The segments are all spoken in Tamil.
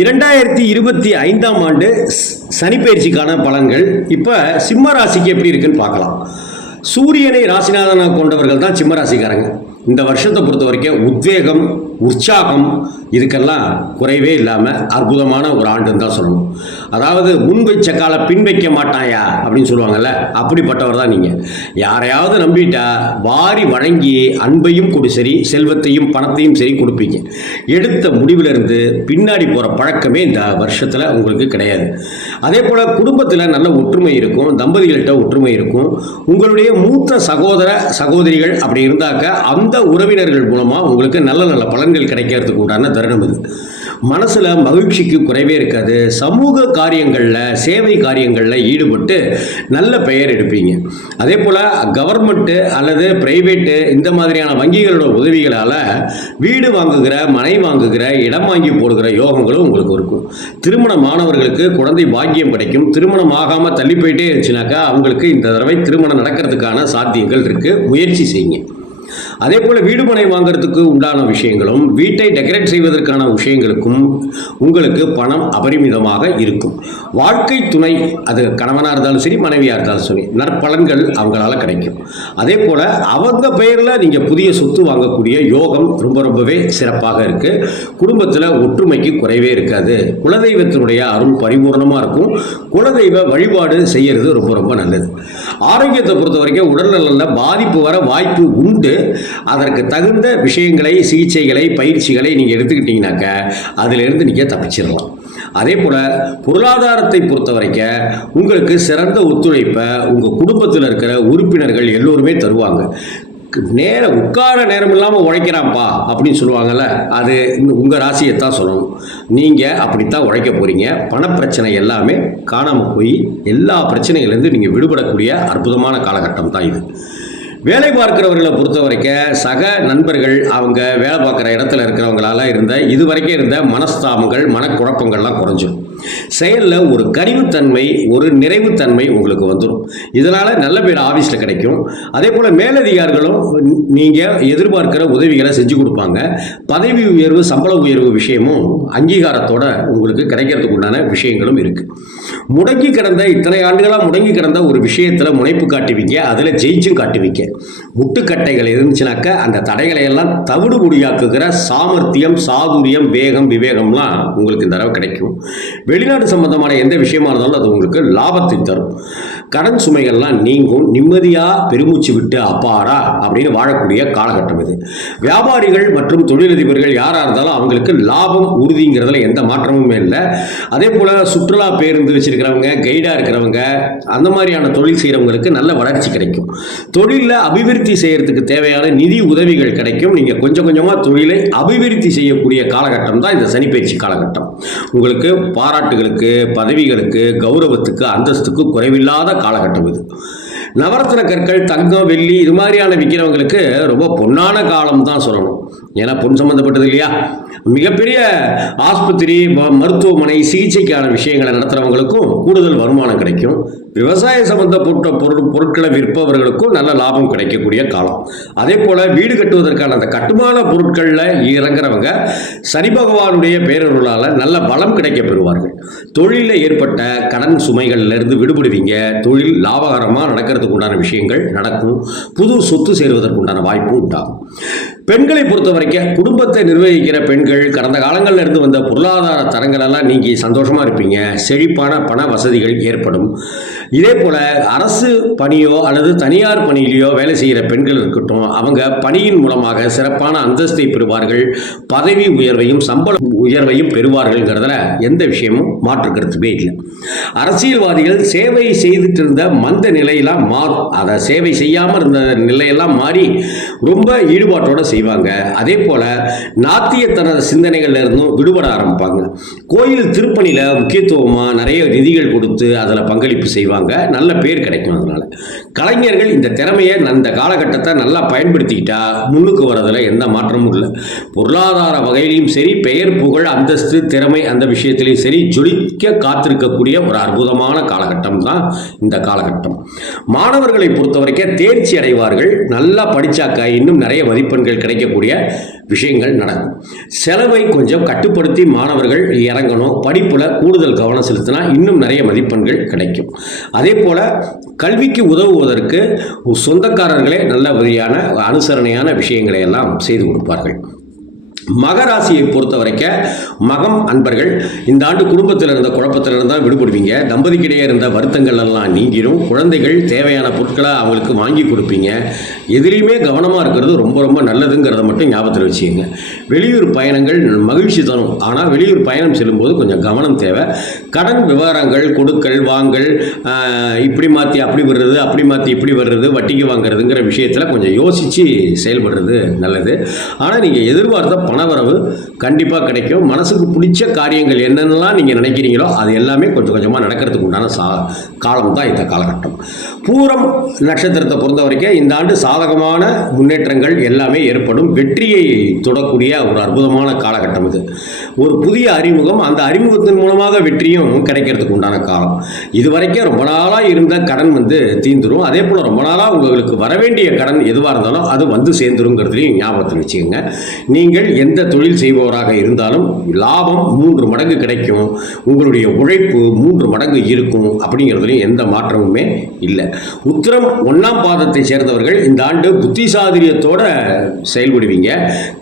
இரண்டாயிரத்தி இருபத்தி ஐந்தாம் ஆண்டு சனிப்பயிற்சிக்கான பலன்கள். இப்போ சிம்ம ராசிக்கு எப்படி இருக்குன்னு பார்க்கலாம். சூரியனை ராசிநாதனாக கொண்டவர்கள் தான் சிம்ம ராசிக்காரங்க. இந்த வருஷத்தை பொறுத்த வரைக்கும் உத்வேகம் உற்சாகம் இதுக்கெல்லாம் குறைவே இல்லாமல் அற்புதமான ஒரு ஆண்டுன்னு தான் சொல்லணும். அதாவது முன் வச்ச கால பின் வைக்க மாட்டாயா? அப்படின்னு சொல்லுவாங்கல்ல அப்படிப்பட்டவர் தான் நீங்கள் யாரையாவது நம்பிட்டா வாரி வழங்கி அன்பையும் கொடு சரி செல்வத்தையும் பணத்தையும் சரி கொடுப்பீங்க. எடுத்த முடிவிலிருந்து பின்னாடி போகிற பழக்கமே இந்த வருஷத்தில் உங்களுக்கு கிடையாது. அதே போல் குடும்பத்தில் நல்ல ஒற்றுமை இருக்கும் தம்பதிகள்கிட்ட ஒற்றுமை இருக்கும். உங்களுடைய மூத்த சகோதர சகோதரிகள் அப்படி இருந்தாக்க அந்த உறவினர்கள் மூலமாக உங்களுக்கு நல்ல நல்ல பலன்கள் கிடைக்கிறதுக்கு உண்டான தருணம் இது. மனசில் மகிழ்ச்சிக்கு குறைவே இருக்காது. சமூக காரியங்களில் சேவை காரியங்களில் ஈடுபட்டு நல்ல பெயர் எடுப்பீங்க. அதே போல் கவர்மெண்ட்டு அல்லது பிரைவேட்டு இந்த மாதிரியான வங்கிகளோட உதவிகளால் வீடு வாங்குகிற மனை வாங்குகிற இடம் வாங்கி போடுகிற யோகங்களும் உங்களுக்கு இருக்கும். திருமண மாணவர்களுக்கு குழந்தை பாக்கியம் கிடைக்கும். திருமணம் ஆகாமல் தள்ளி போயிட்டே இருந்துச்சுனாக்கா அவங்களுக்கு இந்த தடவை திருமணம் நடக்கிறதுக்கான சாத்தியங்கள் இருக்குது முயற்சி செய்யுங்க. அதே போல் வீடு மனை வாங்குறதுக்கு உண்டான விஷயங்களும் வீட்டை டெக்கரேட் செய்வதற்கான விஷயங்களுக்கும் உங்களுக்கு பணம் அபரிமிதமாக இருக்கும். வாழ்க்கை துணை அது கணவனாக இருந்தாலும் சரி மனைவியாக இருந்தாலும் சரி நற்பலன்கள் அவங்களால கிடைக்கும். அதே போல் அவங்க பெயரில் நீங்கள் புதிய சொத்து வாங்கக்கூடிய யோகம் ரொம்ப ரொம்பவே சிறப்பாக இருக்குது குடும்பத்தில் ஒற்றுமைக்கு குறைவே இருக்காது. குலதெய்வத்தினுடைய அருள் பரிபூர்ணமாக இருக்கும். குலதெய்வ வழிபாடு செய்யறது ரொம்ப ரொம்ப நல்லது. ஆரோக்கியத்தை பொறுத்த வரைக்கும் உடல்நலில் பாதிப்பு வர வாய்ப்பு உண்டு. அதற்கு தகுந்த விஷயங்களை சிகிச்சைகளை பயிற்சிகளை நீங்கள் எடுத்துக்கிட்டீங்கனாக்க அதிலிருந்து நீங்கள் தப்பிச்சிடலாம். அதே போல் பொருளாதாரத்தை பொறுத்த வரைக்கும் உங்களுக்கு சிறந்த ஒத்துழைப்பை உங்கள் குடும்பத்தில் இருக்கிற உறுப்பினர்கள் எல்லோருமே தருவாங்க. நேரம் உட்கார நேரம் இல்லாமல் உழைக்கிறான்ப்பா அப்படின்னு சொல்லுவாங்கல்ல அது உங்கள் ராசியை தான் சொல்லணும். நீங்கள் அப்படித்தான் உழைக்க போகிறீங்க பணப்பிரச்சனை எல்லாமே காணாமல் போய் எல்லா பிரச்சனைகள்லேருந்து நீங்கள் விடுபடக்கூடிய அற்புதமான காலகட்டம் தான் இது. வேலை பார்க்கிறவர்களை பொறுத்த வரைக்கும் சக நண்பர்கள் அவங்க வேலை பார்க்குற இடத்துல இருக்கிறவங்களால இருந்த இது வரைக்கும் இருந்த மனஸ்தாபங்கள் மனக்குழப்பங்கள்லாம் குறைஞ்சிடும் செயலில் ஒரு கனிவுத்தன்மை ஒரு நிறைவுத்தன்மை உங்களுக்கு வந்துடும் இதனால் நல்ல பேர் ஆஃபீஸில் கிடைக்கும். அதே போல் மேலதிகாரிகளும் நீங்கள் எதிர்பார்க்கிற உதவிகளை செஞ்சு கொடுப்பாங்க. பதவி உயர்வு சம்பள உயர்வு விஷயமும் அங்கீகாரத்தோட உங்களுக்கு கிடைக்கிறதுக்கு உண்டான விஷயங்களும் இருக்குது முடங்கி கிடந்த இத்தனை ஆண்டுகளாக முடங்கி கிடந்த ஒரு விஷயத்தில் முனைப்பு காட்டுவீங்க அதில் ஜெயிச்சும் காட்டுவீங்க. முட்டுக்கட்டைகள் இருந்துச்சுனாக்க அந்த தடைகளை எல்லாம் தவிடு முடியாக்குகிற சாமர்த்தியம் சாதுரியம் வேகம் விவேகம்லாம் உங்களுக்கு இந்த தடவை கிடைக்கும். வெளிநாடு சம்பந்தமான எந்த விஷயமா இருந்தாலும் அது உங்களுக்கு லாபத்தை தரும். கடன் சுமைகள்லாம் நீங்கும். நிம்மதியாக பெருமூச்சு விட்டு அப்பாடா அப்படின்னு வாழக்கூடிய காலகட்டம் இது. வியாபாரிகள் மற்றும் தொழிலதிபர்கள் யாராக இருந்தாலும் அவங்களுக்கு லாபம் உறுதிங்கிறதுல எந்த மாற்றமுமே இல்லை. அதே போல் சுற்றுலா பேருந்து வச்சிருக்கிறவங்க கைடாக இருக்கிறவங்க அந்த மாதிரியான தொழில் செய்கிறவங்களுக்கு நல்ல வளர்ச்சி கிடைக்கும். தொழிலில் அபிவிருத்தி செய்யறதுக்கு தேவையான நிதி உதவிகள் கிடைக்கும். நீங்கள் கொஞ்சம் கொஞ்சமாக தொழிலை அபிவிருத்தி செய்யக்கூடிய காலகட்டம் தான் இந்த சனிப்பயிற்சி காலகட்டம். உங்களுக்கு பாராட்டு பாராட்டுகளுக்கு பதவிகளுக்கு கௌரவத்துக்கு அந்தஸ்துக்கு குறைவில்லாத காலகட்டம் இது. நவரத்ன கற்கள் தங்கம் வெள்ளி இது மாதிரியான விற்கிறவங்களுக்கு ரொம்ப பொன்னான காலம் தான் சொல்லணும். ஏன்னா பொன் சம்மந்தப்பட்டது இல்லையா? மிகப்பெரிய ஆஸ்பத்திரி மருத்துவமனை சிகிச்சைக்கான விஷயங்களை நடத்துகிறவங்களுக்கும் கூடுதல் வருமானம் கிடைக்கும். விவசாய சம்பந்தப்பட்ட பொருள் பொருட்களை விற்பவர்களுக்கும் நல்ல லாபம் கிடைக்கக்கூடிய காலம். அதே போல் வீடு கட்டுவதற்கான அந்த கட்டுமான பொருட்களில் இறங்குறவங்க சனி பகவானுடைய பேரருளால் நல்ல பலம் கிடைக்க பெறுவார்கள். தொழிலில் ஏற்பட்ட கடன் சுமைகள்லேருந்து விடுபடுவீங்க. தொழில் லாபகரமாக நடக்கிறதுக்கு உண்டான விஷயங்கள் நடக்கும். புது சொத்து சேருவதற்கு உண்டான வாய்ப்பு உண்டாகும். பெண்களை பொறுத்த வரைக்கும் குடும்பத்தை நிர்வகிக்கிற பெண்கள் கடந்த காலங்களில் இருந்து வந்த பொருளாதார தரங்களெல்லாம் நீங்கி சந்தோஷமாக இருப்பீங்க. செழிப்பான பண வசதிகள் ஏற்படும். இதே போல் அரசு பணியோ அல்லது தனியார் பணியிலையோ வேலை செய்கிற பெண்கள் இருக்கட்டும் அவங்க பணியின் மூலமாக சிறப்பான அந்தஸ்தை பெறுவார்கள் பதவி உயர்வையும் சம்பள உயர்வையும் பெறுவார்கள்ங்கிறதுல எந்த விஷயமும் மாற்று கருத்துமே இல்லை. அரசியல்வாதிகள் சேவை செய்துட்டு இருந்த மந்த நிலையெல்லாம் மாறும். அதை சேவை செய்யாமல் இருந்த நிலையெல்லாம் மாறி ரொம்ப ஈடுபாட்டோடு செய்வாங்க. அதே போல் நாத்தியத்தன சிந்தனைகள்ல இருந்தும் விடுபட ஆரம்பிப்பாங்க. கோயில் திருப்பணியில் முக்கியத்துவமாக நிறைய நிதிகள் கொடுத்து அதில் பங்களிப்பு செய்வாங்க. நல்ல பேர் கிடைக்கும் அதனால. கலைஞர்கள் இந்த திறமையை அந்த காலகட்டத்தை நல்லா பயன்படுத்திக்கிட்டா முன்னுக்கு வரதுல எந்த மாற்றமும் இல்லை. பொருளாதார வகையிலையும் சரி பெயர் புகழ் அந்தஸ்து திறமை அந்த விஷயத்திலையும் சரி ஜொலிக்க காத்திருக்கக்கூடிய ஒரு அற்புதமான காலகட்டம் தான் இந்த காலகட்டம். மாணவர்களை பொறுத்த வரைக்கும் தேர்ச்சி அடைவார்கள். நல்லா படிச்சாக்கா இன்னும் நிறைய மதிப்பெண்கள் கிடைக்கக்கூடிய விஷயங்கள் நடக்கும். செலவை கொஞ்சம் கட்டுப்படுத்தி மாணவர்கள் இறங்கணும். படிப்பில் கூடுதல் கவனம் செலுத்தினா இன்னும் நிறைய மதிப்பெண்கள் கிடைக்கும். அதே போல் கல்விக்கு உதவுவதற்கு சொந்தக்காரர்களே நல்லபடியான அனுசரணையான விஷயங்களை எல்லாம் செய்து கொடுப்பார்கள். மகராசியை பொறுத்த வரைக்கும் மகம் அன்பர்கள் இந்த ஆண்டு குடும்பத்தில் இருந்த குழப்பத்தில் இருந்தால் விடுபடுவீங்க. தம்பதிக்கிடையே இருந்த வருத்தங்கள் எல்லாம் நீங்கிடும் குழந்தைகள் தேவையான பொருட்களை அவங்களுக்கு வாங்கி கொடுப்பீங்க. எதிலையுமே கவனமாக இருக்கிறது ரொம்ப ரொம்ப நல்லதுங்கிறத மட்டும் ஞாபகத்தில் வச்சுக்கோங்க. வெளியூர் பயணங்கள் மகிழ்ச்சி தரும். ஆனால் வெளியூர் பயணம் செல்லும்போது கொஞ்சம் கவனம் தேவை. கடன் விவகாரங்கள் கொடுக்கல் வாங்கல் இப்படி மாற்றி அப்படி வர்றது அப்படி மாற்றி இப்படி வர்றது வட்டிக்கு வாங்குறதுங்கிற விஷயத்தில் கொஞ்சம் யோசித்து செயல்படுறது நல்லது. ஆனால் நீங்கள் எதிர்பார்த்த பணவரவு கண்டிப்பாக கிடைக்கும். மனசுக்கு பிடிச்ச காரியங்கள் என்னென்னலாம் நீங்கள் நினைக்கிறீங்களோ அது எல்லாமே கொஞ்சம் கொஞ்சமாக நடக்கிறதுக்கு உண்டான சா காலம் தான் இந்த காலகட்டம். பூரம் நட்சத்திரத்தை பொறுத்த வரைக்கும் இந்த ஆண்டு சாதகமான முன்னேற்றங்கள் எல்லாமே ஏற்படும். வெற்றியை தொடக்கூடிய ஒரு அற்புதமான காலகட்டம் இது. ஒரு புதிய அறிமுகம் அந்த அறிமுகத்தின் மூலமாக வெற்றியும் கிடைக்கிறதுக்கு உண்டான காலம். இது வரைக்கும் ரொம்ப நாளாக இருந்த கடன் வந்து தீந்துடும் அதே போல் ரொம்ப நாளாக உங்களுக்கு வர வேண்டிய கடன் எதுவாக இருந்தாலும் அது வந்து சேர்ந்துருங்கிறதுலையும் ஞாபகத்தில் வச்சுக்கோங்க. நீங்கள் எந்த தொழில் செய்பவராக இருந்தாலும் லாபம் மூன்று மடங்கு கிடைக்கும். உங்களுடைய உழைப்பு மூன்று மடங்கு இருக்கும் அப்படிங்கிறதுலையும் எந்த மாற்றமுமே இல்லை. உத்திரம் ஒன்றாம் பாதத்தை சேர்ந்தவர்கள் இந்த ஆண்டு புத்திசாதிரியத்தோட செயல்படுவீங்க.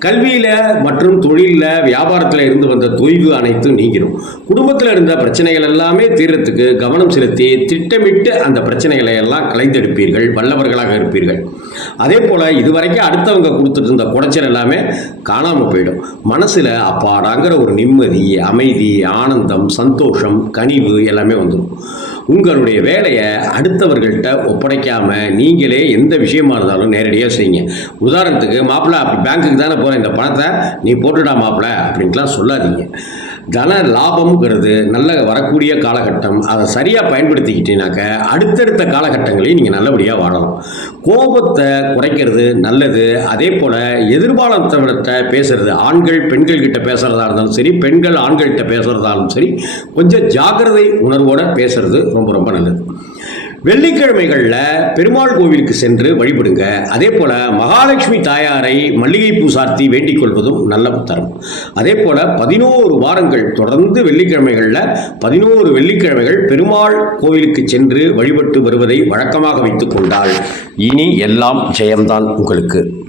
கல்வியில் மற்றும் தொழிலில் வியாபாரத்தில் இருந்து வந்த தொய்வு அனைத்தும் நீங்கிடும் குடும்பத்தில் இருந்த பிரச்சனைகள் எல்லாமே தீரத்துக்கு கவனம் செலுத்தி திட்டமிட்டு அந்த பிரச்சனைகளை எல்லாம் கலைந்தெடுப்பீர்கள் வல்லவர்களாக இருப்பீர்கள். அதே போல் இதுவரைக்கும் அடுத்தவங்க கொடுத்துட்டு இருந்த குடைச்சல் எல்லாமே காணாமல் போயிடும். மனசில் அப்பாடாங்கிற ஒரு நிம்மதி அமைதி ஆனந்தம் சந்தோஷம் கனிவு எல்லாமே வந்துடும் உங்களுடைய வேலையை அடுத்தவர்கள்ட்ட ஒப்படைக்காமல் நீங்களே எந்த விஷயமா இருந்தாலும் நேரடியாக செய்யுங்க. உதாரணத்துக்கு மாப்பிள்ளை அப்படி பேங்க்குக்கு தானே போகிறேன் இந்த பணத்தை நீ போட்டுடா மாப்பிள்ளை அப்படின்ட்டுலாம் சொல்லாதீங்க. தன லாபம்ங்கிறது நல்ல வரக்கூடிய காலகட்டம். அதை சரியாக பயன்படுத்திக்கிட்டீங்கனாக்க அடுத்தடுத்த காலகட்டங்களையும் நீங்கள் நல்லபடியாக வாழலாம். கோபத்தை குறைக்கிறது நல்லது. அதே போல் எதிர்பாலத்தவர்கிட்ட பேசுறது ஆண்கள் பெண்கள் கிட்ட பேசுகிறதா இருந்தாலும் சரி பெண்கள் ஆண்கள்கிட்ட பேசுகிறதாலும் சரி கொஞ்சம் ஜாக்கிரதை உணர்வோடு பேசுறது ரொம்ப ரொம்ப நல்லது. வெள்ளிக்கிழமைகளில் பெருமாள் கோவிலுக்கு சென்று வழிபடுங்க. அதே போல் மகாலட்சுமி தாயாரை மல்லிகைப்பூ சார்த்தி வேண்டிக் கொள்வதும் நல்ல தரும் அதே போல் பதினோரு வாரங்கள் தொடர்ந்து வெள்ளிக்கிழமைகளில் பதினோரு வெள்ளிக்கிழமைகள் பெருமாள் கோவிலுக்கு சென்று வழிபட்டு வருவதை வழக்கமாக வைத்துக் கொண்டால் இனி எல்லாம் ஜெயம்தான் உங்களுக்கு.